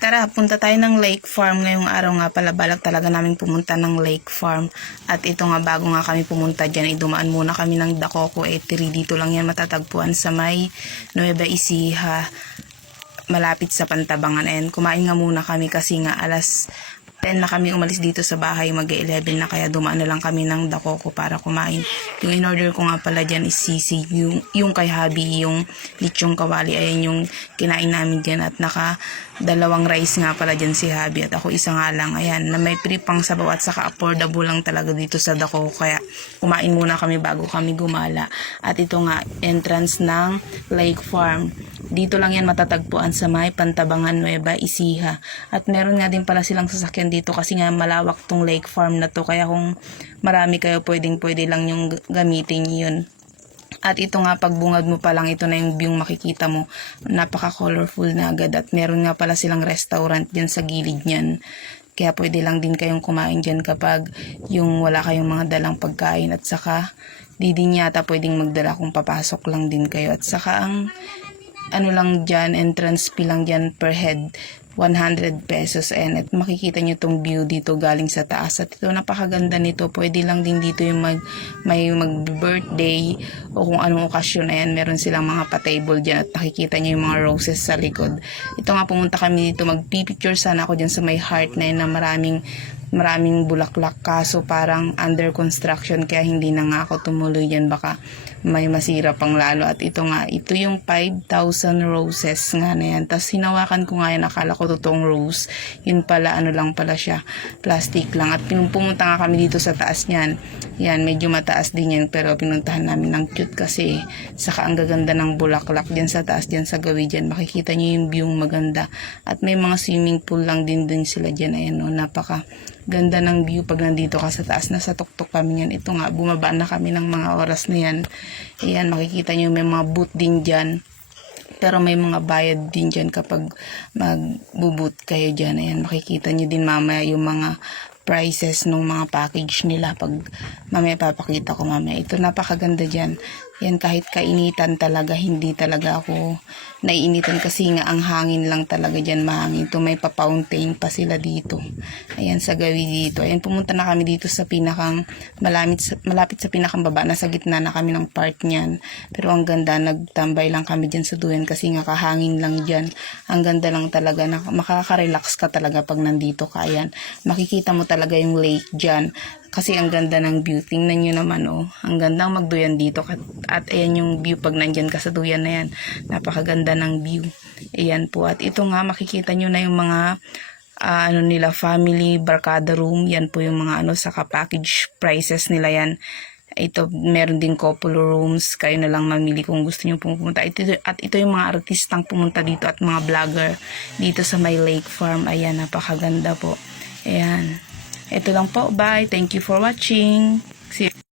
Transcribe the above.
Tara, punta tayo ng lake farm. Ngayong araw nga pala, balak talaga namin pumunta ng lake farm. At ito nga, bago nga kami pumunta dyan, dumaan muna kami ng Dacoco Eatery. Dito lang yan matatagpuan sa may Nueva Ecija, malapit sa Pantabangan. And kumain nga muna kami kasi nga alas 10 na kami umalis dito sa bahay, mag-11 na, kaya dumaan na lang kami ng Dacoco para kumain. Yung in-order ko nga pala dyan is sisig, yung kay Habi, yung lechong kawali, ayan yung kinain namin dyan, at naka dalawang rice nga pala dyan si Habi, at ako isa nga lang, ayan, na may free pang sabaw at saka affordable lang talaga dito sa Dacoco, kaya kumain muna kami bago kami gumala. At ito nga, entrance ng lake farm. Dito lang yan matatagpuan sa may Pantabangan, Nueva Ecija. At meron nga din pala silang sasakyan dito kasi nga malawak tong lake farm na to. Kaya kung marami kayo, pwede lang yung gamitin yun. At ito nga, pagbungad mo pa lang, ito na yung view makikita mo. Napaka-colorful na agad. At meron nga pala silang restaurant dyan sa gilid niyan. Kaya pwede lang din kayong kumain dyan kapag yung wala kayong mga dalang pagkain. At saka, di din yata pwedeng magdala kung papasok lang din kayo. At saka ang ano lang dyan, entrance fee lang dyan per head, 100 pesos. And at makikita nyo tong view dito galing sa taas. At ito, napakaganda nito. Pwede lang din dito yung may mag-birthday o kung anong okasyon. Ayan, meron silang mga pa-table dyan at nakikita nyo yung mga roses sa likod. Ito nga, pumunta kami dito, mag-picture sana ako dyan sa may heart na yun, na maraming bulaklak, kaso parang under construction, kaya hindi na nga ako tumuloy yan, baka may masira pang lalo. At ito nga, ito yung 5,000 roses nga na yan. Tapos hinawakan ko nga yan, akala ko totoong rose, yun pala, ano lang pala siya, plastic lang. At pumunta nga kami dito sa taas niyan, yan, medyo mataas din yan, pero pinuntahan namin ng cute kasi, saka ang gaganda ng bulaklak dyan sa taas, dyan sa gawi dyan, makikita nyo yung view maganda. At may mga swimming pool lang din sila dyan, ayan o, napaka ganda ng view pag nandito ka sa taas. Nasa tuktok kami yan. Ito nga, bumaba na kami ng mga oras na yan. Ayan, makikita nyo may mga booth din dyan. Pero may mga bayad din dyan kapag magbuboot kayo dyan. Ayan, makikita nyo din mamaya yung mga prices ng mga package nila. Pag mamaya papakita ko mamaya. Ito, napakaganda dyan. Yan, kahit kainitan talaga, hindi talaga ako naiinitan kasi nga ang hangin lang talaga dyan, mahangin. Ito, may pa-fountain pa sila dito. Ayan, sa gawi dito. Ayan, pumunta na kami dito sa pinakang, malapit sa pinakang baba. Nasa gitna na kami ng part niyan. Pero ang ganda, nagtambay lang kami dyan sa duyan kasi nga kahangin lang dyan. Ang ganda lang talaga, makaka-relax ka talaga pag nandito ka. Ayan, makikita mo talaga yung lake dyan. Kasi ang ganda ng view. Tingnan nyo naman, oh. Ang ganda magduyan dito. At ayan yung view pag nandyan ka sa duyan na yan. Napakaganda ng view. Ayan po. At ito nga, makikita nyo na yung mga ano nila, family, barkada room. Yan po yung mga ano, saka package prices nila yan. Ito, meron din couple rooms. Kayo na lang mamili kung gusto nyo pumunta. At ito yung mga artistang pumunta dito at mga vlogger dito sa may lake farm. Ayan, napakaganda po. Ayan. Ito lang po. Bye. Thank you for watching.